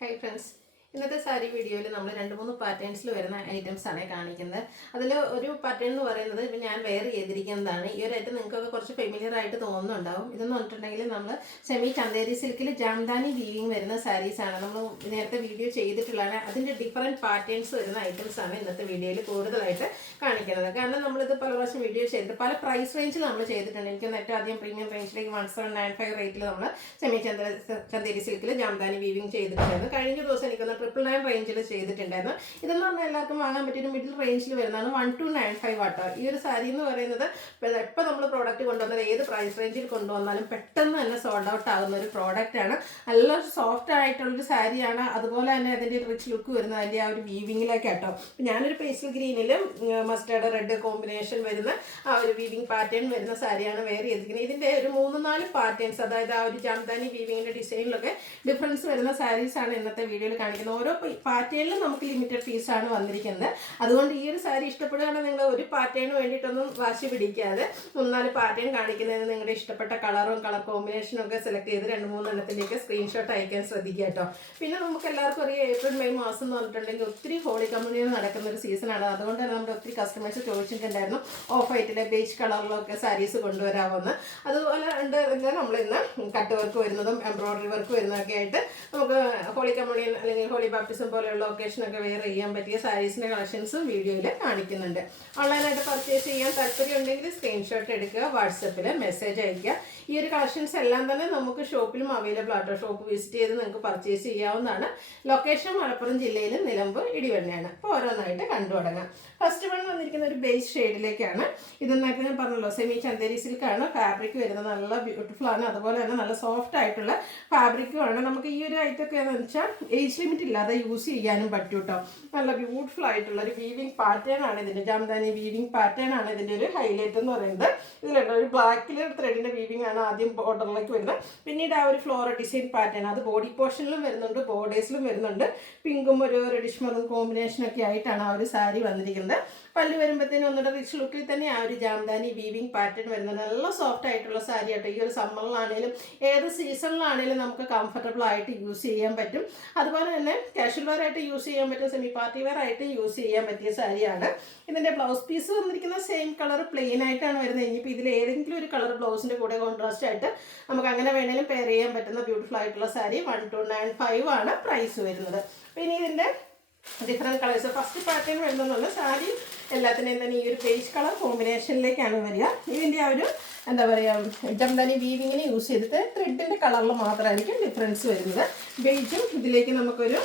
Hi friends. ഇന്നത്തെ സാരി വീഡിയോയിൽ നമ്മൾ രണ്ട് മൂന്ന് പാറ്റേൺസിൽ വരുന്ന ഐറ്റംസ് ആണ് കാണിക്കുന്നത്. അതിൽ ഒരു പാറ്റേൺ എന്ന് പറയുന്നത് ഇപ്പം ഞാൻ വെയർ ചെയ്തിരിക്കുന്നതാണ്. ഈ ഒരു ഐറ്റം നിങ്ങൾക്കൊക്കെ കുറച്ച് ഫെമിലിയർ ആയിട്ട് തോന്നുന്നുണ്ടാവും. ഇതെന്ന് പറഞ്ഞിട്ടുണ്ടെങ്കിൽ നമ്മൾ സെമി ചന്തേരി സിൽക്കിൽ ജാംദാനി വീവിങ് വരുന്ന സാരീസാണ്. നമ്മൾ നേരത്തെ വീഡിയോ ചെയ്തിട്ടുള്ളതാണ്. അതിൻ്റെ ഡിഫറൻറ്റ് പാറ്റേൺസ് വരുന്ന ഐറ്റംസ് ആണ് ഇന്നത്തെ വീഡിയോയിൽ കൂടുതലായിട്ട് കാണിക്കുന്നത്. കാരണം നമ്മളിത് പല പ്രാവശ്യം വീഡിയോ ചെയ്തിട്ട് പല പ്രൈസ് റേഞ്ചിൽ നമ്മൾ ചെയ്തിട്ടുണ്ട്. എനിക്ക് ഏറ്റവും ആദ്യം പ്രീമിയം റേഞ്ചിലേക്ക് 1795 റേറ്റിൽ നമ്മൾ സെമി ചന്തേരി സിൽക്കിൽ ജാംദാനി വീവിങ് ചെയ്തിട്ടുണ്ടായിരുന്നു. കഴിഞ്ഞ ദിവസം എനിക്കൊന്ന് 999 റേഞ്ചിൽ ചെയ്തിട്ടുണ്ടായിരുന്നു. ഇതെന്ന് പറഞ്ഞാൽ എല്ലാവർക്കും വാങ്ങാൻ പറ്റിയൊരു മിഡിൽ റേഞ്ചിൽ വരുന്നതാണ്. 1295 ആട്ടോ. ഈ ഒരു സാരി എന്ന് പറയുന്നത് എപ്പോൾ നമ്മൾ പ്രോഡക്റ്റ് കൊണ്ടുവന്നത് ഏത് പ്രൈസ് റേഞ്ചിൽ കൊണ്ടുവന്നാലും പെട്ടെന്ന് തന്നെ സോൾഡ് ഔട്ട് ആകുന്ന ഒരു പ്രോഡക്റ്റ് ആണ്. നല്ല സോഫ്റ്റ് ആയിട്ടുള്ളൊരു സാരിയാണ്. അതുപോലെ തന്നെ അതിൻ്റെ റിച്ച് ലുക്ക് വരുന്നത് അതിൻ്റെ ആ ഒരു വീവിങ്ങിലേക്ക് കേട്ടോ. ഞാനൊരു പേസ്റ്റൽ ഗ്രീനിലും മസ്റ്റേർഡ് റെഡ് കോമ്പിനേഷൻ വരുന്ന ആ ഒരു വീവിങ് പാറ്റേൺ വരുന്ന സാരിയാണ് വെയർ ചെയ്തിരിക്കുന്നത്. ഇതിൻ്റെ ഒരു 3-4 പാറ്റേൺസ്, അതായത് ആ ഒരു ജാംദാനി വീവിങ്ങിൻ്റെ ഡിസൈനിലൊക്കെ ഡിഫറൻസ് വരുന്ന സാരീസാണ് ഇന്നത്തെ വീഡിയോയിൽ കാണിക്കുന്നത്. ഓരോ പാറ്റേണിലും നമുക്ക് ലിമിറ്റഡ് പീസാണ് വന്നിരിക്കുന്നത്. അതുകൊണ്ട് ഈ ഒരു സാരി ഇഷ്ടപ്പെടുകയാണെങ്കിൽ നിങ്ങൾ ഒരു പാറ്റേണിന് വേണ്ടിയിട്ടൊന്നും വാശി പിടിക്കാതെ 3-4 പാറ്റേൺ കാണിക്കുന്നതിന് നിങ്ങളുടെ ഇഷ്ടപ്പെട്ട കളറും കളർ കോമ്പിനേഷനും ഒക്കെ സെലക്ട് ചെയ്ത് 2-3 എണ്ണത്തിലേക്ക് സ്ക്രീൻഷോട്ട് അയക്കാൻ ശ്രദ്ധിക്കുക കേട്ടോ. പിന്നെ നമുക്ക് എല്ലാവർക്കും അറിയാം, ഏപ്രിൽ മെയ് മാസം എന്ന് പറഞ്ഞിട്ടുണ്ടെങ്കിൽ ഒത്തിരി ഹോളി കമ്പനിയിൽ നടക്കുന്ന ഒരു സീസണാണ്. അതുകൊണ്ട് തന്നെ നമ്മുടെ ഒത്തിരി കസ്റ്റമേഴ്സ് ചോദിച്ചിട്ടുണ്ടായിരുന്നു ഓഫ് വൈറ്റിലെ ബേജ് കളറിലൊക്കെ സാരീസ് കൊണ്ടുവരാമെന്ന്. അതുപോലെ ഉണ്ട് നമ്മളിന്ന് കട്ട് വർക്ക് വരുന്നതും എംബ്രോയിഡറി വർക്ക് വരുന്നതൊക്കെ ആയിട്ട് നമുക്ക് ഹോളി കമ്പനിയൻ അല്ലെങ്കിൽ ഹോളി ബാപ്റ്റിസം പോലെയുള്ള ഒക്കേഷനൊക്കെ വെയർ ചെയ്യാൻ പറ്റിയ സാരീസിൻ്റെ കളക്ഷൻസും വീഡിയോയിൽ കാണിക്കുന്നുണ്ട്. ഓൺലൈനായിട്ട് പർച്ചേസ് ചെയ്യാൻ താല്പര്യം ഉണ്ടെങ്കിൽ സ്ക്രീൻഷോട്ട് എടുക്കുക, വാട്സപ്പിൽ മെസ്സേജ് അയയ്ക്കുക. ഈ ഒരു കളക്ഷൻസ് എല്ലാം തന്നെ നമുക്ക് ഷോപ്പിലും അവൈലബിൾ ആട്ടോ. ഷോപ്പ് വിസിറ്റ് ചെയ്ത് നിങ്ങൾക്ക് പർച്ചേസ് ചെയ്യാവുന്നതാണ്. ലൊക്കേഷൻ മലപ്പുറം ജില്ലയിൽ നിലമ്പൂർ ഇടിവണ്ണയാണ്. അപ്പോൾ ഓരോന്നായിട്ട് കണ്ടു തുടങ്ങാം. ഫസ്റ്റ് വൺ വന്നിരിക്കുന്ന ഒരു ബേസ് ഷെയ്ഡിലേക്കാണ്. ഇതെന്നൊക്കെ ഞാൻ പറഞ്ഞല്ലോ, സെമി ചന്തേരി സിൽക്കാണ്. ഫാബ്രിക് വരുന്നത് നല്ല ബ്യൂട്ടിഫുൾ ആണ്. അതുപോലെ തന്നെ നല്ല സോഫ്റ്റ് ആയിട്ടുള്ള ഫാബ്രിക്കും ആണ്. നമുക്ക് ഈ ഒരു ഐറ്റമൊക്കെ എന്ന് വെച്ചാൽ ഏജ് ലിമിറ്റ് ഇല്ലാതെ യൂസ് ചെയ്യാനും പറ്റും കേട്ടോ. നല്ല ബ്യൂട്ടിഫുൾ ആയിട്ടുള്ള ഒരു വീവിങ് പാറ്റേൺ ആണ് ഇതിൻ്റെ. ജാംദാനി വീവിങ് പാറ്റേൺ ആണ് ഇതിൻ്റെ ഒരു ഹൈലൈറ്റ് എന്ന് പറയുന്നത്. ഇതിലുണ്ട് ഒരു ബ്ലാക്കിൽ ത്രെഡിൻ്റെ വീവിങ് ആണ് ആദ്യം ബോർഡറിലേക്ക് വരുന്നത്. പിന്നീട് ആ ഒരു ഫ്ലോറൽ ഡിസൈൻ പാറ്റേൺ അത് ബോഡി പോർഷനിലും വരുന്നുണ്ട്, ബോർഡേഴ്സിലും വരുന്നുണ്ട്. പിങ്കും ഒരു റെഡിഷ് മറും കോമ്പിനേഷനൊക്കെ ആയിട്ടാണ് ആ ഒരു സാരി വന്നിരിക്കുന്നത്. പല്ല് വരുമ്പോഴത്തേനും ഒന്നുകൂടെ റിച്ച് ലുക്കിൽ തന്നെ ആ ഒരു ജാംദാനി വീവിങ് പാറ്റേൺ വരുന്നത്. നല്ല സോഫ്റ്റ് ആയിട്ടുള്ള സാരി ആട്ടോ. ഈ ഒരു സമ്മറിലാണെങ്കിലും ഏത് സീസണിലാണെങ്കിലും നമുക്ക് കംഫർട്ടബിൾ ആയിട്ട് യൂസ് ചെയ്യാൻ പറ്റും. അതുപോലെ തന്നെ കാഷ്വൽ വെയർ ആയിട്ട് യൂസ് ചെയ്യാൻ പറ്റും, സെമി പാർട്ടി വെയർ ആയിട്ട് യൂസ് ചെയ്യാൻ പറ്റിയ സാരിയാണ്. ഇതിൻ്റെ ബ്ലൗസ് പീസ് വന്നിരിക്കുന്ന സെയിം കളർ പ്ലെയിൻ ആയിട്ടാണ് വരുന്നത്. ഇനിയിപ്പോൾ ഇതിൽ ഏതെങ്കിലും ഒരു കളർ ബ്ലൗസിൻ്റെ കൂടെ കോൺട്രാസ്റ്റ് ആയിട്ട് നമുക്ക് അങ്ങനെ വേണമെങ്കിലും പെയർ ചെയ്യാൻ പറ്റുന്ന ബ്യൂട്ടിഫുൾ ആയിട്ടുള്ള സാരി. 1295 ആണ് പ്രൈസ് വരുന്നത്. പിന്നെ ഇതിൻ്റെ ഡിഫറെൻറ്റ് കളേഴ്സ് ഫസ്റ്റ് പാറ്റേൺ വരുന്നതെന്നുള്ള സാരി എല്ലാത്തിനെയും തന്നെ ഈ ഒരു ബേജ് കളർ കോമ്പിനേഷനിലേക്കാണ് വരിക. ഇതിൻ്റെ ആ ഒരു എന്താ പറയുക, ജംദാനി വീവിങ്ങിന് യൂസ് ചെയ്തിട്ട് ത്രെഡിൻ്റെ കളറിൽ മാത്രമായിരിക്കും ഡിഫറൻസ് വരുന്നത്. ബേജും ഇതിലേക്ക് നമുക്കൊരു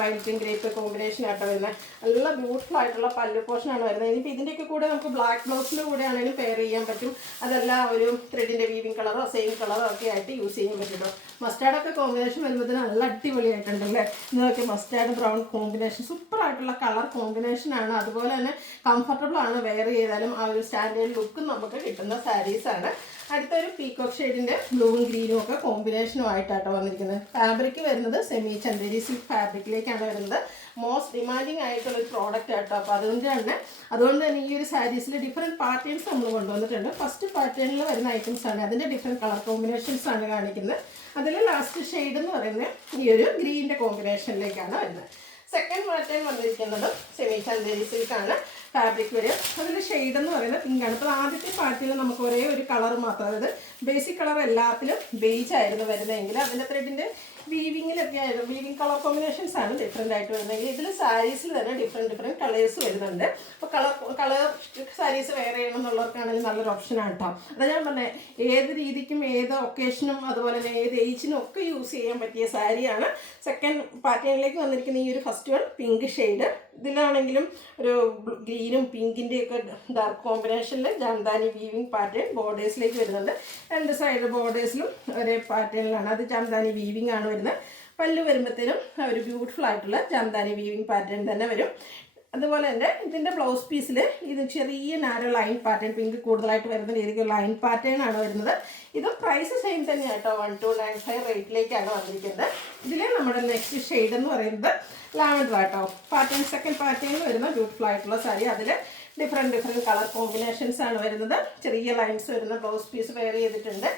വൈറ്റും ഗ്രേപ്പ് കോമ്പിനേഷൻ ആയിട്ട് വരുന്നത്. നല്ല ബ്യൂട്ടിഫുൾ ആയിട്ടുള്ള പല്ലു പോർഷനാണ് വരുന്നത്. ഇനിയിപ്പോൾ ഇതിൻ്റെയൊക്കെ കൂടെ നമുക്ക് ബ്ലാക്ക് ബ്ലൗസിൻ്റെ കൂടെ ആണെങ്കിലും പെയർ ചെയ്യാൻ പറ്റും. അതല്ല ഒരു ത്രെഡിൻ്റെ വീവിങ് കളറോ സെയിം കളറോ ഒക്കെ ആയിട്ട് യൂസ് ചെയ്യാൻ പറ്റുമല്ലോ. മസ്റ്റാർഡൊക്കെ കോമ്പിനേഷൻ വരുമ്പോൾ നല്ല അടിപൊളിയായിട്ടുണ്ടല്ലേ. ഇതൊക്കെ മസ്റ്റാർഡ് ബ്രൗൺ കോമ്പിനേഷൻ സൂപ്പറായിട്ടുള്ള കളർ കോമ്പിനേഷനാണ്. അതുപോലെ തന്നെ കംഫർട്ടബിൾ ആണ്, വെയർ ചെയ്താലും ആ ഒരു സ്റ്റാൻഡേർഡ് ലുക്ക് നമുക്ക് കിട്ടുന്ന സാരീസാണ്. അടുത്തൊരു പീകോക്ക് ഷെയ്ഡിൻ്റെ ബ്ലൂവും ഗ്രീനും ഒക്കെ കോമ്പിനേഷനും ആയിട്ടാട്ടോ വന്നിരിക്കുന്നത്. ഫാബ്രിക് വരുന്നത് സെമി ചന്തേരി സിൽക്ക് ഫാബ്രിക്കിലേക്കാണ് വരുന്നത്. മോസ്റ്റ് ഡിമാൻഡിങ് ആയിട്ടുള്ള ഒരു പ്രോഡക്റ്റ് ആട്ടോ. അപ്പോൾ അതുകൊണ്ട് തന്നെ ഈ ഒരു സാരീസിൽ ഡിഫറെൻറ്റ് പാറ്റേൺസ് നമ്മൾ കൊണ്ടുവന്നിട്ടുണ്ട്. ഫസ്റ്റ് പാറ്റേണിൽ വരുന്ന ഐറ്റംസ് ആണ്. അതിൻ്റെ ഡിഫറെൻറ്റ് കളർ കോമ്പിനേഷൻസ് ആണ് കാണിക്കുന്നത്. അതിൽ ലാസ്റ്റ് ഷെയ്ഡ് എന്ന് പറയുന്നത് ഈ ഒരു ഗ്രീനിൻ്റെ കോമ്പിനേഷനിലേക്കാണ് വരുന്നത്. സെക്കൻഡ് പാറ്റേൺ വന്നിരിക്കുന്നത് സെമി ചന്തേരി സിൽക്കാണ്. ഫാബ്രിക് വരും. അതിൽ ഷെയ്ഡ് എന്ന് പറയുന്നത് പിങ്കാണ്. അപ്പോൾ ആദ്യത്തെ പാറ്റേണിൽ നമുക്ക് ഒരേ ഒരു കളർ മാത്രം, അതായത് ബേസിക് കളർ എല്ലാത്തിലും ബേജ് ആയിരുന്നു വരുന്നതെങ്കിൽ അതിൻ്റെ ത്രെഡിൻ്റെ വീവിങ്ങിലൊക്കെ ആയിരുന്നു വീവിങ് കളർ കോമ്പിനേഷൻസ് ആണ് ഡിഫറെൻ്റ് ആയിട്ട് വരുന്നതെങ്കിൽ ഇതിൽ സാരീസിൽ തന്നെ ഡിഫറെൻറ്റ് കളേഴ്സ് വരുന്നുണ്ട്. അപ്പോൾ കളർ സാരീസ് വെയർ ചെയ്യണം എന്നുള്ളവർക്കാണെങ്കിലും നല്ലൊരു ഓപ്ഷനാണ് കേട്ടോ. അത് ഞാൻ പറഞ്ഞത് ഏത് രീതിക്കും ഏത് ഒക്കേഷനും അതുപോലെ തന്നെ ഏത് ഏജിനും ഒക്കെ യൂസ് ചെയ്യാൻ പറ്റിയ സാരിയാണ്. സെക്കൻഡ് പാറ്റേണിലേക്ക് വന്നിരിക്കുന്ന ഈ ഒരു ഫസ്റ്റ് വൺ പിങ്ക് ഷെയ്ഡ്. ഇതിലാണെങ്കിലും ഒരു ഗ്രീനും പിങ്കിൻ്റെയൊക്കെ ഡാർക്ക് കോമ്പിനേഷനിൽ ജാംദാനി വീവിങ് പാറ്റേൺ ബോർഡേഴ്സിലേക്ക് വരുന്നുണ്ട്. രണ്ട് സൈഡ് ബോർഡേഴ്സിലും ഒരേ പാറ്റേണിലാണ്. അത് ജാംദാനി വീവിങ് ആണ് വരുന്നത്. പല്ല് വരുമ്പോഴത്തേനും ഒരു ബ്യൂട്ടിഫുൾ ആയിട്ടുള്ള ജാംദാനി വീവിങ് പാറ്റേൺ തന്നെ വരും. അതുപോലെ തന്നെ ഇതിൻ്റെ ബ്ലൗസ് പീസിൽ ഇത് ചെറിയ നാരോ ലൈൻ പാറ്റേൺ, പിങ്ക് കൂടുതലായിട്ട് വരുന്ന രീതിക്ക് ലൈൻ പാറ്റേൺ ആണ് വരുന്നത്. ഇതും പ്രൈസ് സെയിം തന്നെയാണ് കേട്ടോ. 1295 റേറ്റിലേക്കാണ് വന്നിരിക്കുന്നത്. ഇതിൽ നമ്മുടെ നെക്സ്റ്റ് ഷെയ്ഡ് എന്ന് പറയുന്നത് ലാവൻഡർ ആട്ടോ. പാറ്റേൺ സെക്കൻഡ് പാറ്റേണിൽ വരുന്ന ബ്യൂട്ടിഫുൾ ആയിട്ടുള്ള സാരി. അതിൽ ഡിഫറെൻറ്റ് കളർ കോമ്പിനേഷൻസ് ആണ് വരുന്നത്. ചെറിയ ലൈൻസ് വരുന്ന ബ്ലൗസ് പീസ് വെയർ ചെയ്തിട്ടുണ്ട്.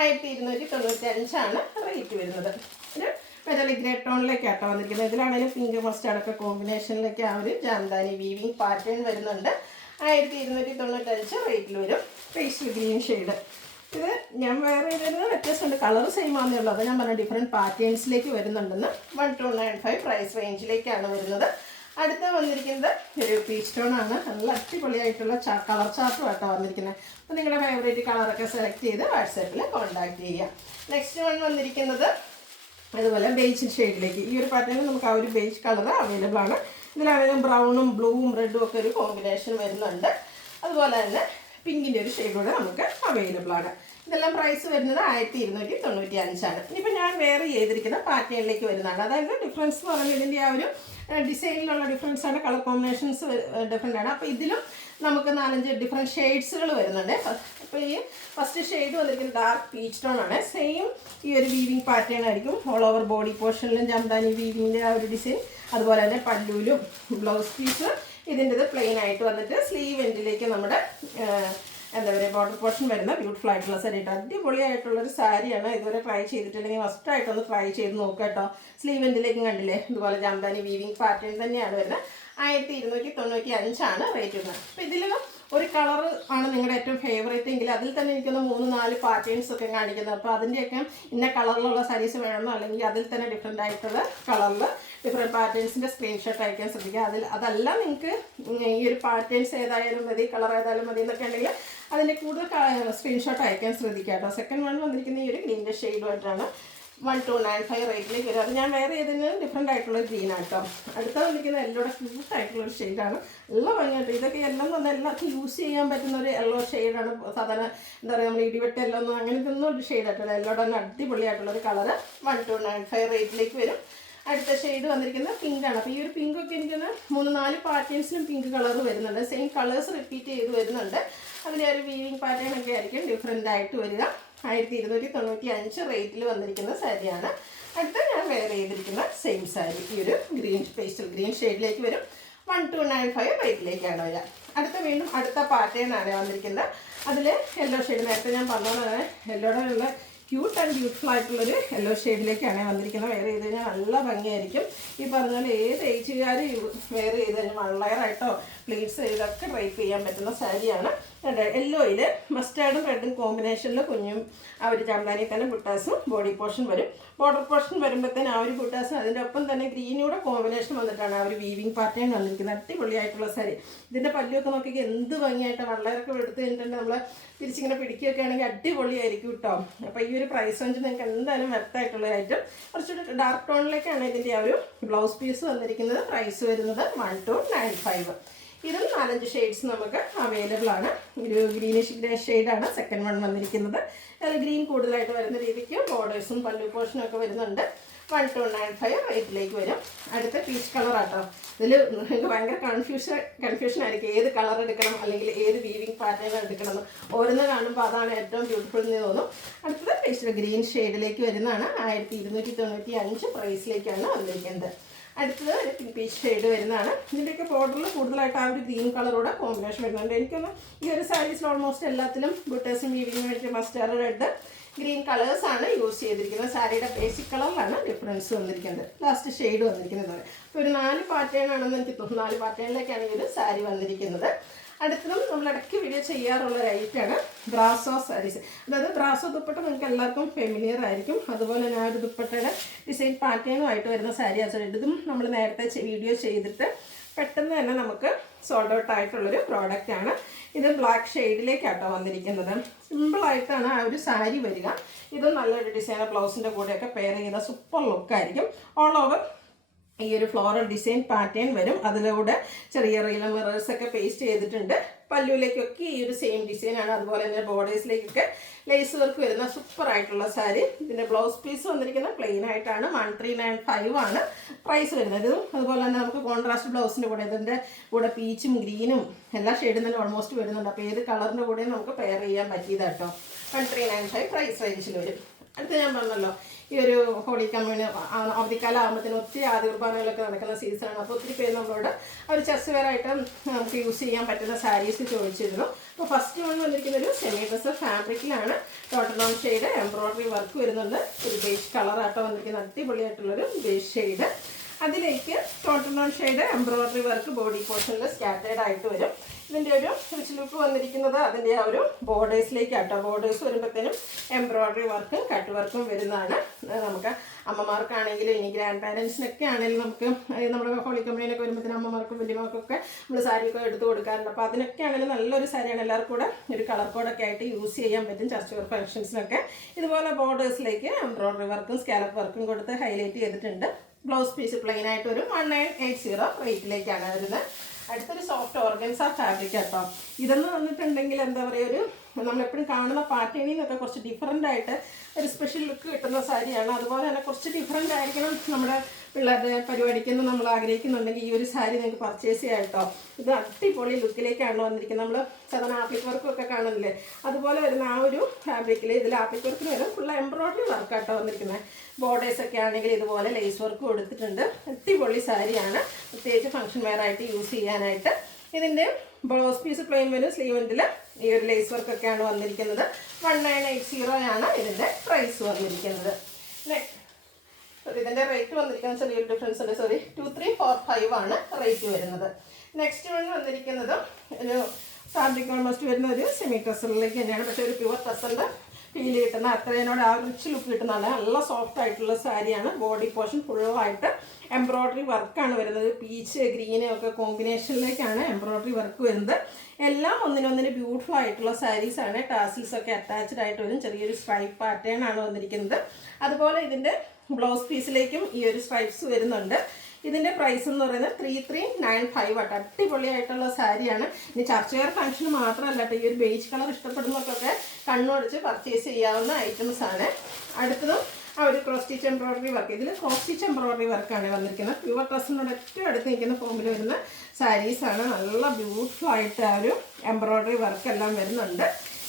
1295 റേറ്റ് വരുന്നത്. ഒരു മെറ്റാലിക് ഗ്രേ ടോണിലേക്കാട്ടോ വന്നിരിക്കുന്നത്. ഇതിലാണെങ്കിലും പിങ്ക് മസ്റ്റാർഡൊക്കെ കോമ്പിനേഷനിലേക്ക് ആ ഒരു ജാംദാനി വീവിങ് പാറ്റേൺ വരുന്നുണ്ട്. 1295 റേറ്റിൽ വരും. Pastel green shade. ഇത് ഞാൻ വേറെ ഇതിന് വ്യത്യാസമുണ്ട്, കളർ സെയിം ആണെന്നേ ഉള്ളൂ. അത് ഞാൻ പറഞ്ഞ ഡിഫറെൻറ്റ് പാറ്റേൺസിലേക്ക് വരുന്നുണ്ടെന്ന്. 1295 പ്രൈസ് റേഞ്ചിലേക്കാണ് വരുന്നത്. അടുത്ത വന്നിരിക്കുന്നത് ഒരു പീച്ച് സ്റ്റോൺ ആണ്. നല്ല അടിപൊളിയായിട്ടുള്ള കളർ ചാർട്ടും ആട്ടോ വന്നിരിക്കുന്നത്. അപ്പോൾ നിങ്ങളുടെ ഫേവറേറ്റ് കളറൊക്കെ സെലക്ട് ചെയ്ത് വാട്സാപ്പിൽ കോൺടാക്ട് ചെയ്യുക. നെക്സ്റ്റ് വൺ വന്നിരിക്കുന്നത് അതുപോലെ ബേജ് ഷെയ്ഡിലേക്ക്. ഈ ഒരു പാറ്റേണിൽ നമുക്ക് ആ ഒരു ബേജ് കളർ അവൈലബിൾ ആണ്. ഇതിലാണെങ്കിലും ബ്രൗണും ബ്ലൂവും റെഡും ഒക്കെ ഒരു കോമ്പിനേഷൻ വരുന്നുണ്ട്. അതുപോലെ തന്നെ പിങ്കിൻ്റെ ഒരു ഷെയ്ഡൂടെ നമുക്ക് അവൈലബിൾ ആണ്. ഇതെല്ലാം പ്രൈസ് വരുന്നത് 1295 ഇനിയിപ്പോൾ ഞാൻ വേറെ ചെയ്തിരിക്കുന്ന പാറ്റേണിലേക്ക് വരുന്നതാണ്. അതായത് ഡിഫറൻസ് എന്ന് പറഞ്ഞാൽ ഇതിൻ്റെ ആ ഒരു ഡിസൈനിലുള്ള ഡിഫറൻസാണ്, കളർ കോമ്പിനേഷൻസ് ഡിഫറെൻ്റ് ആണ്. അപ്പോൾ ഇതിലും നമുക്ക് 4-5 ഡിഫറെൻറ്റ് ഷെയ്ഡ്സുകൾ വരുന്നുണ്ട്. അപ്പോൾ ഈ ഫസ്റ്റ് ഷെയ്ഡ് വന്നിരിക്കുന്നത് ഡാർക്ക് പീച്ച് ടോൺ ആണ്. സെയിം ഈ ഒരു വീവിങ് പാറ്റേൺ ആയിരിക്കും ഓൾ ഓവർ ബോഡി പോർഷനിലും ജംദാനി വീവിങ്ങിൻ്റെ ആ ഒരു ഡിസൈൻ. അതുപോലെ തന്നെ പല്ലുവിലും ബ്ലൗസ് പീസ് ഇതിൻ്റെത് പ്ലെയിൻ ആയിട്ട് വന്നിട്ട് സ്ലീവ് എൻഡിലേക്ക് നമ്മുടെ എന്താ പറയുക ബോർഡർ പോർഷൻ വരുന്ന ബ്യൂട്ടിഫുൾ ആയിട്ടുള്ള സാരി കേട്ടോ. അടിപൊളിയായിട്ടുള്ളൊരു സാരിയാണ്. ഇതുവരെ ട്രൈ ചെയ്തിട്ടില്ലെങ്കിൽ മസ്റ്റായിട്ടൊന്ന് ട്രൈ ചെയ്ത് നോക്കുക കേട്ടോ. സ്ലീവ് എൻഡിലേക്കും കണ്ടില്ലേ, ഇതുപോലെ ജംദാനി വീവിങ് പാറ്റേൺ തന്നെയാണ് വരുന്നത്. 1295 റേറ്റ് വരുന്നത്. അപ്പോൾ ഇതിൽ ഒരു കളർ ആണ് നിങ്ങളുടെ ഏറ്റവും ഫേവറേറ്റ് എങ്കിൽ അതിൽ തന്നെ എനിക്കൊന്ന് 3-4 പാറ്റേൺസ് ഒക്കെ കാണിക്കുന്നത്. അപ്പോൾ അതിൻ്റെയൊക്കെ ഇന്ന കളറിലുള്ള സാരീസ് വേണമെന്നോ അല്ലെങ്കിൽ അതിൽ തന്നെ ഡിഫറെൻ്റ് ആയിട്ടുള്ള കളറിൽ ഡിഫറെൻറ്റ് പാറ്റേൺസിൻ്റെ സ്ക്രീൻഷോട്ട് അയക്കാൻ ശ്രദ്ധിക്കുക. അതല്ല നിങ്ങൾക്ക് ഈ ഒരു പാറ്റേൺസ് ഏതായാലും മതി, കളർ ഏതായാലും മതി എന്നൊക്കെ ഉണ്ടെങ്കിൽ അതിൻ്റെ കൂടുതൽ സ്ക്രീൻഷോട്ട് അയക്കാൻ ശ്രദ്ധിക്കുക കേട്ടോ. സെക്കൻഡ് വൺ വന്നിരിക്കുന്ന ഈ ഒരു ഗ്രീൻ്റെ ഷെയ്ഡുമായിട്ടാണ് 1295 റേറ്റിലേക്ക് വരും. അത് ഞാൻ വേറെ ഏതിന് ഡിഫറെൻ്റ് ആയിട്ടുള്ള ഗ്രീൻ ആട്ടോ. അടുത്ത വന്നിരിക്കുന്നത് എല്ലോടെ ക്യൂട്ടായിട്ടുള്ളൊരു ഷെയ്ഡാണ്. എല്ലാം ഭംഗിയായിട്ട് ഇതൊക്കെ എല്ലാം തന്നെ എല്ലാവർക്കും യൂസ് ചെയ്യാൻ പറ്റുന്ന ഒരു യെല്ലോ ഷെയ്ഡാണ്. സാധാരണ എന്താ പറയുക നമ്മൾ ഇടിവെട്ട് എല്ലോ ഒന്നും അങ്ങനത്തെ ഒന്നും ഒരു ഷെയ്ഡായിട്ടില്ല. എല്ലോടെ തന്നെ അടിപൊളിയായിട്ടുള്ളൊരു കളറ് 1295 റേറ്റിലേക്ക് വരും. അടുത്ത ഷെയ്ഡ് വന്നിരിക്കുന്നത് പിങ്കാണ്. അപ്പോൾ ഈ ഒരു പിങ്കൊക്കെ എനിക്കൊന്ന് 3-4 പാറ്റേൺസിലും പിങ്ക് കളർ വരുന്നുണ്ട്. സെയിം കളേഴ്സ് റിപ്പീറ്റ് ചെയ്ത് വരുന്നുണ്ട്. അതിൻ്റെ ഒരു വീവിങ് പാറ്റേൺ ഒക്കെ ആയിരിക്കും ഡിഫറെൻ്റ് ആയിട്ട് വരിക. 1295 റേറ്റിൽ വന്നിരിക്കുന്ന സാരിയാണ്. അടുത്ത ഞാൻ വെയർ ചെയ്തിരിക്കുന്ന സെയിം സാരി ഈ ഒരു ഗ്രീൻ പേസ്റ്റൽ ഗ്രീൻ ഷെയ്ഡിലേക്ക് വരും. 1295 റേറ്റിലേക്കാണ് വരിക. വീണ്ടും അടുത്ത പാറ്റേൺ ആണ് വന്നിരിക്കുന്നത്. അതിൽ യെല്ലോ ഷെയ്ഡ് നേരത്തെ ഞാൻ പറഞ്ഞതാണ്. യെല്ലോയുടെ ഉള്ള ക്യൂട്ട് ആൻഡ് ബ്യൂട്ടിഫുൾ ആയിട്ടുള്ളൊരു യെല്ലോ ഷെയ്ഡിലേക്കാണ് വന്നിരിക്കുന്നത്. വെയർ ചെയ്ത് കഴിഞ്ഞാൽ നല്ല ഭംഗിയായിരിക്കും. ഈ പറഞ്ഞ പോലെ ഏത് ഏജുകാർ വെയർ ചെയ്ത് കഴിഞ്ഞാൽ വള്ളയറായിട്ടോ പ്ലീറ്റ്സ് ഇതൊക്കെ ഡ്രൈപ്പ് ചെയ്യാൻ പറ്റുന്ന സാരിയാണ്. യെല്ലോയിൽ മസ്റ്റാർഡും റെഡും കോമ്പിനേഷനിൽ കുഞ്ഞും ആ ഒരു ജംദാനി തന്നെ ബുട്ടാസും ബോഡി പോർഷൻ വരും. ബോർഡർ പോർഷൻ വരുമ്പോഴത്തേന് ആ ഒരു ബുട്ടാസും അതിൻ്റെ ഒപ്പം തന്നെ ഗ്രീനൂടെ കോമ്പിനേഷൻ വന്നിട്ടാണ് ആ ഒരു വീവിങ് പാറ്റേൺ വന്നിരിക്കുന്നത്. അടിപൊളിയായിട്ടുള്ള സാരി. ഇതിൻ്റെ പല്ലുമൊക്കെ നോക്കിയൊക്കെ എന്ത് ഭംഗിയായിട്ട് വള്ളയറൊക്കെ എടുത്ത് കഴിഞ്ഞിട്ടുണ്ടെങ്കിൽ നമ്മൾ തിരിച്ചിങ്ങനെ പിടിക്കുകയൊക്കെ ആണെങ്കിൽ അടിപൊളിയായിരിക്കും കേട്ടോ. അപ്പോൾ ഈ ഒരു പ്രൈസ് റേഞ്ച് നിങ്ങൾക്ക് എന്തായാലും വെർത്തായിട്ടുള്ള ഐറ്റം. കുറച്ചൊരു ഡാർക്ക് ടോണിലേക്കാണ് ഇതിൻ്റെ ആ ഒരു ബ്ലൗസ് പീസ് വന്നിരിക്കുന്നത്. പ്രൈസ് വരുന്നത് 1295. ഇതും 4-5 ഷെയ്ഡ്സ് നമുക്ക് അവൈലബിൾ ആണ്. ഒരു ഗ്രീനിഷ് ഗ്രേ ഷെയ്ഡാണ് സെക്കൻഡ് വൺ വന്നിരിക്കുന്നത്. ഗ്രീൻ കൂടുതലായിട്ട് വരുന്ന രീതിക്ക് ബോർഡേഴ്സും പല്ലു പോർഷനും ഒക്കെ വരുന്നുണ്ട്. 1295 റേറ്റിലേക്ക് വരും. അടുത്ത പീച്ച് കളറാട്ടോ. ഇതിൽ നിങ്ങൾക്ക് ഭയങ്കര കൺഫ്യൂഷൻ ആയിരിക്കും ഏത് കളർ എടുക്കണം അല്ലെങ്കിൽ ഏത് വീവിങ് പാറ്റേൺ എടുക്കണം എന്ന്. ഓരോന്ന് കാണുമ്പോൾ അതാണ് ഏറ്റവും ബ്യൂട്ടിഫുൾ എന്ന് തോന്നും. അടുത്തത് പേസ്റ്റൽ ഗ്രീൻ ഷെയ്ഡിലേക്ക് വരുന്നതാണ്. 1295 പ്രൈസിലേക്കാണ് വന്നിരിക്കുന്നത്. അടുത്തത് ഒരു പീച്ച് ഷെയ്ഡ് വരുന്നതാണ്. ഇതിൻ്റെയൊക്കെ ബോർഡറിൽ കൂടുതലായിട്ട് ആ ഒരു ഗ്രീൻ കളറോടെ കോമ്പിനേഷൻ വരുന്നുണ്ട്. എനിക്കൊന്ന് ഈ ഒരു സാരീസിൽ ഓൾമോസ്റ്റ് എല്ലാത്തിലും ബുട്ടേഴ്സും വീവിങ്ങും ആയിട്ട് മസ്റ്റാർഡ് റെഡ് ഗ്രീൻ കളേഴ്സാണ് യൂസ് ചെയ്തിരിക്കുന്നത്. സാരിയുടെ ബേസിക് കളറിലാണ് ഡിഫറൻസ് വന്നിരിക്കുന്നത്. ലാസ്റ്റ് ഷെയ്ഡ് വന്നിരിക്കുന്നത്. അപ്പോൾ ഒരു 4 പാറ്റേൺ ആണെന്ന് എനിക്ക് തോന്നുന്നു. 4 പാറ്റേണിലേക്കാണ് ഈ ഒരു സാരി വന്നിരിക്കുന്നത്. അടുത്തതും നമ്മൾ ഇടയ്ക്ക് വീഡിയോ ചെയ്യാറുള്ള ഒരു ഐറ്റമാണ് ബ്രാസോ സാരീസ്. അതായത് ബ്രാസോ ദുപ്പട്ട നിങ്ങൾക്ക് എല്ലാവർക്കും ഫെമിലിയർ ആയിരിക്കും. അതുപോലെ തന്നെ ആ ഒരു ദുപ്പട്ടയുടെ ഡിസൈൻ പാറ്റേണുമായിട്ട് വരുന്ന സാരി ആയിട്ട് ഇതും നമ്മൾ നേരത്തെ വീഡിയോ ചെയ്തിട്ട് പെട്ടെന്ന് തന്നെ നമുക്ക് സോൾഡ് ഔട്ട് ആയിട്ടുള്ളൊരു പ്രോഡക്റ്റാണ്. ഇത് ബ്ലാക്ക് ഷെയ്ഡിലേക്കാട്ടോ വന്നിരിക്കുന്നത്. സിമ്പിളായിട്ടാണ് ആ ഒരു സാരി വരിക. ഇത് നല്ലൊരു ഡിസൈനർ ബ്ലൗസിൻ്റെ കൂടെയൊക്കെ പെയർ ചെയ്ത സൂപ്പർ ലുക്കായിരിക്കും. ഓൾ ഓവർ ഈ ഒരു ഫ്ലോറൽ ഡിസൈൻ പാറ്റേൺ വരും. അതിലൂടെ ചെറിയ റീല മിറേഴ്സൊക്കെ പേസ്റ്റ് ചെയ്തിട്ടുണ്ട്. പല്ലുവിലേക്കൊക്കെ ഈ ഒരു സെയിം ഡിസൈനാണ്. അതുപോലെ തന്നെ ബോർഡേഴ്സിലേക്കൊക്കെ ലേസ് വർക്ക് വരുന്ന സൂപ്പർ ആയിട്ടുള്ള സാരി. ഇതിൻ്റെ ബ്ലൗസ് പീസ് വന്നിരിക്കുന്ന പ്ലെയിൻ ആയിട്ടാണ്. 1395 ആണ് പ്രൈസ് വരുന്നത്. അതുപോലെ തന്നെ നമുക്ക് കോൺട്രാസ്റ്റ് ബ്ലൗസിൻ്റെ കൂടെ ഇതിൻ്റെ കൂടെ പീച്ചും ഗ്രീനും എല്ലാ ഷെയ്ഡും തന്നെ ഓൾമോസ്റ്റ് വരുന്നുണ്ട്. അപ്പോൾ ഏത് കളറിൻ്റെ കൂടെയും നമുക്ക് പെയർ ചെയ്യാൻ പറ്റിയതാട്ടോ. 1395 പ്രൈസ് റേഞ്ചിൽ വരും. അടുത്ത ഞാൻ പറഞ്ഞല്ലോ ഈ ഒരു ഹോളി കമ്മ്യൂണ് അവധിക്കാലം ആകുമ്പോഴത്തേനും ഒത്തിരി ആദ്യ കുർബാനകളൊക്കെ നടക്കുന്ന സീസണാണ്. അപ്പോൾ ഒത്തിരി പേര് നമ്മളോട് ഒരു ചെസ്റ്റ് വെയർ ആയിട്ട് നമുക്ക് യൂസ് ചെയ്യാൻ പറ്റുന്ന സാരീസ് ചോദിച്ചിരുന്നു. അപ്പോൾ ഫസ്റ്റ് വൺ വന്നിരിക്കുന്ന ഒരു സെമി ഡ്രസ് ഫാബ്രിക്കിലാണ്. Total on shade embroidery work വരുന്നുണ്ട്. ഒരു ബേസ് കളറാട്ടോ വന്നിരിക്കുന്ന അടിപൊളിയായിട്ടുള്ളൊരു ബേസ് ഷെയ്ഡ്. അതിലേക്ക് total on shade embroidery work body പോർഷനിൽ സ്കാറ്റേഡ് ആയിട്ട് വരും. ഇതിൻ്റെ ഒരു റിച്ച് ലുക്ക് വന്നിരിക്കുന്നത് അതിൻ്റെ ആ ഒരു ബോർഡേഴ്സിലേക്കാട്ടോ. ബോർഡേഴ്സ് വരുമ്പോഴത്തേനും എംബ്രോയ്ഡറി വർക്കും കട്ട് വർക്കും വരുന്നതാണ്. നമുക്ക് അമ്മമാർക്കാണെങ്കിലും ഇനി ഗ്രാൻഡ് പാരൻസിനൊക്കെ ആണെങ്കിലും നമുക്ക് നമ്മുടെ ഹോളി കമ്മ്യൂണിനൊക്കെ വരുമ്പോഴത്തേനും അമ്മമാർക്കും വലിയമാർക്കൊക്കെ നമ്മൾ സാരിയൊക്കെ എടുത്ത് കൊടുക്കാറുണ്ട്. അപ്പോൾ അതിനൊക്കെ ആണെങ്കിലും നല്ലൊരു സാരിയാണ്. എല്ലാവർക്കും കൂടെ ഒരു കളർ കോഡൊക്കെ ആയിട്ട് യൂസ് ചെയ്യാൻ പറ്റും. ചർച്ച് വെയർ ഫംഗ്ഷൻസിനൊക്കെ ഇതുപോലെ ബോർഡേഴ്സിലേക്ക് എംബ്രോയ്ഡറി വർക്കും സ്കാലപ്പ് വർക്കും കൊടുത്ത് ഹൈലൈറ്റ് ചെയ്തിട്ടുണ്ട്. ബ്ലൗസ് പീസ് പ്ലെയിൻ ആയിട്ട് ഒരു 1980 റേറ്റിലേക്കാണ് വരുന്നത്. അടുത്തൊരു സോഫ്റ്റ് ഓർഗൻസ ഫാബ്രിക് കേട്ടോ. ഇതെന്ന് വന്നിട്ടുണ്ടെങ്കിൽ എന്താ പറയുക, ഒരു നമ്മളെപ്പോഴും കാണുന്ന പാറ്റേണിൽ നിന്നൊക്കെ കുറച്ച് ഡിഫറൻ്റ് ആയിട്ട് ഒരു സ്പെഷ്യൽ ലുക്ക് കിട്ടുന്ന സാരിയാണ്. അതുപോലെ തന്നെ കുറച്ച് ഡിഫറൻ്റ് ആയിരിക്കണം നമ്മുടെ പിള്ളേരുടെ പരിപാടിക്കൊന്ന് നമ്മൾ ആഗ്രഹിക്കുന്നുണ്ടെങ്കിൽ ഈ ഒരു സാരി നിങ്ങൾക്ക് പർച്ചേസ് ചെയ്യാം കേട്ടോ. ഇത് അടിപൊളി ലുക്കിലേക്കാണ് വന്നിരിക്കുന്നത്. നമ്മൾ സാധാരണ ആപ്ലിക് വർക്കും ഒക്കെ കാണുന്നില്ലേ, അതുപോലെ വരുന്ന ആ ഒരു ഫാബ്രിക്കിൽ ഇതിൽ ആപ്ലിക് വർക്കിന് വരും ഫുൾ എംബ്രോയ്ഡറി വർക്കാട്ടോ വന്നിരിക്കുന്നത്. ബോർഡേഴ്സൊക്കെ ആണെങ്കിൽ ഇതുപോലെ ലേസ് വർക്ക് കൊടുത്തിട്ടുണ്ട്. അടിപൊളി സാരിയാണ്, പ്രത്യേകിച്ച് ഫംഗ്ഷൻ വെയർ ആയിട്ട് യൂസ് ചെയ്യാനായിട്ട്. ഇതിൻ്റെ ബ്ലൗസ് പീസ് പ്ലെയിൻ വരും. സ്ലീവെൻറ്റിൽ ഈ ഒരു ലേസ് വർക്കൊക്കെയാണ് വന്നിരിക്കുന്നത്. 1980 ആണ് ഇതിൻ്റെ പ്രൈസ് വന്നിരിക്കുന്നത്. ഇതിൻ്റെ റേറ്റ് വന്നിരിക്കുന്നത് ചെറിയൊരു ഡിഫറൻസ് ഉണ്ട്. 2345 ആണ് റേറ്റ് വരുന്നത്. നെക്സ്റ്റ് വൺ വന്നിരിക്കുന്നത് ഒരു ഫാബ്രിക് ഓൾമോസ്റ്റ് വരുന്ന ഒരു സെമി ടസറിലേക്ക് തന്നെയാണ്. പക്ഷേ ഒരു പ്യുവർ ടസറിൻ്റെ ഫീൽ കിട്ടുന്ന അത്രേനോട് ആ റിച്ച് ലുക്ക് കിട്ടുന്നതാണ്. നല്ല സോഫ്റ്റ് ആയിട്ടുള്ള സാരിയാണ്. ബോഡി പോർഷൻ ഫുള്ളായിട്ട് എംബ്രോയ്ഡറി വർക്കാണ് വരുന്നത്. പീച്ച് ഗ്രീനും ഒക്കെ കോമ്പിനേഷനിലേക്കാണ് എംബ്രോയ്ഡറി വർക്ക് വരുന്നത്. എല്ലാം ഒന്നിനൊന്നിന് ബ്യൂട്ടിഫുൾ ആയിട്ടുള്ള സാരീസാണ്. ടാസിൽസ് ഒക്കെ അറ്റാച്ച്ഡ് ആയിട്ട് വരും. ചെറിയൊരു സ്ട്രൈപ്പ് പാറ്റേൺ ആണ് വന്നിരിക്കുന്നത്. അതുപോലെ ഇതിൻ്റെ ബ്ലൗസ് പീസിലേക്കും ഈ ഒരു സ്ട്രൈപ്സ് വരുന്നുണ്ട്. ഇതിൻ്റെ പ്രൈസ് എന്ന് പറയുന്നത് 3395 ആട്ടോ. അടിപൊളിയായിട്ടുള്ള സാരിയാണ്. ഇനി ചർച്ച് വെയർ ഫംഗ്ഷന് മാത്രമല്ല കേട്ടോ, ഈ ഒരു ബേജ് കളർ ഇഷ്ടപ്പെടുന്നവർക്കൊക്കെ കണ്ണുടച്ച് പർച്ചേസ് ചെയ്യാവുന്ന ഐറ്റംസ് ആണ്. അടുത്തതും ആ ഒരു ക്രോസ് സ്റ്റിച്ച് എംബ്രോയ്ഡറി വർക്ക്. ഇതിൽ ക്രോസ് സ്റ്റിച്ച് എംബ്രോയ്ഡറി വർക്കാണ് വന്നിരിക്കുന്നത്. പ്യുവർ ഡ്രസ്സിനോട് ഏറ്റവും അടുത്ത് നിൽക്കുന്ന ഫോമിൽ വരുന്ന സാരീസാണ്. നല്ല ബ്യൂട്ടിഫുൾ ആയിട്ട് ആ ഒരു എംബ്രോയ്ഡറി വർക്ക് എല്ലാം വരുന്നുണ്ട്.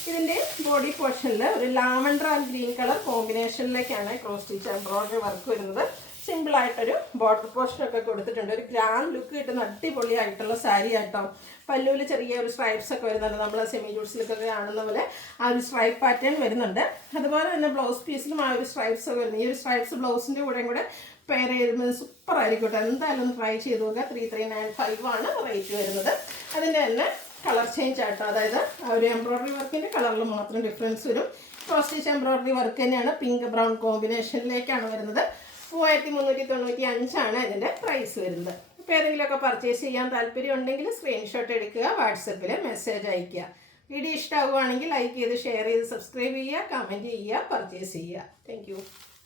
ഇതിൻ്റെ ബോഡി പോർഷനിൽ ഒരു ലാവൻഡർ ആൻഡ് ഗ്രീൻ കളർ കോമ്പിനേഷനിലേക്കാണ് ക്രോസ് സ്റ്റിച്ച് എംബ്രോയ്ഡറി വർക്ക് വരുന്നത്. സിമ്പിളായിട്ടൊരു ബോർഡർ പോർഷനൊക്കെ കൊടുത്തിട്ടുണ്ട്. ഒരു ഗ്രാൻഡ് ലുക്ക് കിട്ടുന്ന അടിപൊളിയായിട്ടുള്ള സാരി ആട്ടോ. പല്ലുവിൽ ചെറിയ ഒരു സ്ട്രൈപ്സ് ഒക്കെ വരുന്നുണ്ട്. നമ്മൾ സെമി ജൂട്ട്സിലൊക്കെ കാണുന്ന പോലെ ആ ഒരു സ്ട്രൈപ്പ് പാറ്റേൺ വരുന്നുണ്ട്. അതുപോലെ തന്നെ ബ്ലൗസ് പീസിലും ആ ഒരു സ്ട്രൈപ്സ് ഒക്കെ വരുന്നത്. ഈ ഒരു സ്ട്രൈപ്സ് ബ്ലൗസിൻ്റെ കൂടെയും കൂടെ പെയർ ചെയ്യുന്നത് സൂപ്പർ ആയിരിക്കും കേട്ടോ. എന്തായാലും ഒന്ന് ട്രൈ ചെയ്ത് നോക്കുക. 3395 ആണ് റേറ്റ് വരുന്നത്. അതിൻ്റെ തന്നെ കളർ ചേഞ്ച് ആട്ടോ. അതായത് ആ ഒരു എംബ്രോയ്ഡറി വർക്കിൻ്റെ കളറിൽ മാത്രം ഡിഫറൻസ് വരും. ക്രോസ് സ്റ്റിച്ച് എംബ്രോയ്ഡറി വർക്ക് തന്നെയാണ്. പിങ്ക് ബ്രൗൺ കോമ്പിനേഷനിലേക്കാണ് വരുന്നത്. 3395 ആണ് ഇതിൻ്റെ പ്രൈസ് വരുന്നത്. അപ്പോൾ ഏതെങ്കിലുമൊക്കെ പർച്ചേസ് ചെയ്യാൻ താല്പര്യം ഉണ്ടെങ്കിൽ സ്ക്രീൻഷോട്ട് എടുക്കുക, വാട്സപ്പിൽ മെസ്സേജ് അയയ്ക്കുക. വീഡിയോ ഇഷ്ടമാവുകയാണെങ്കിൽ ലൈക്ക് ചെയ്ത് ഷെയർ ചെയ്ത് സബ്സ്ക്രൈബ് ചെയ്യുക, കമൻറ്റ് ചെയ്യുക, പർച്ചേസ് ചെയ്യുക. താങ്ക്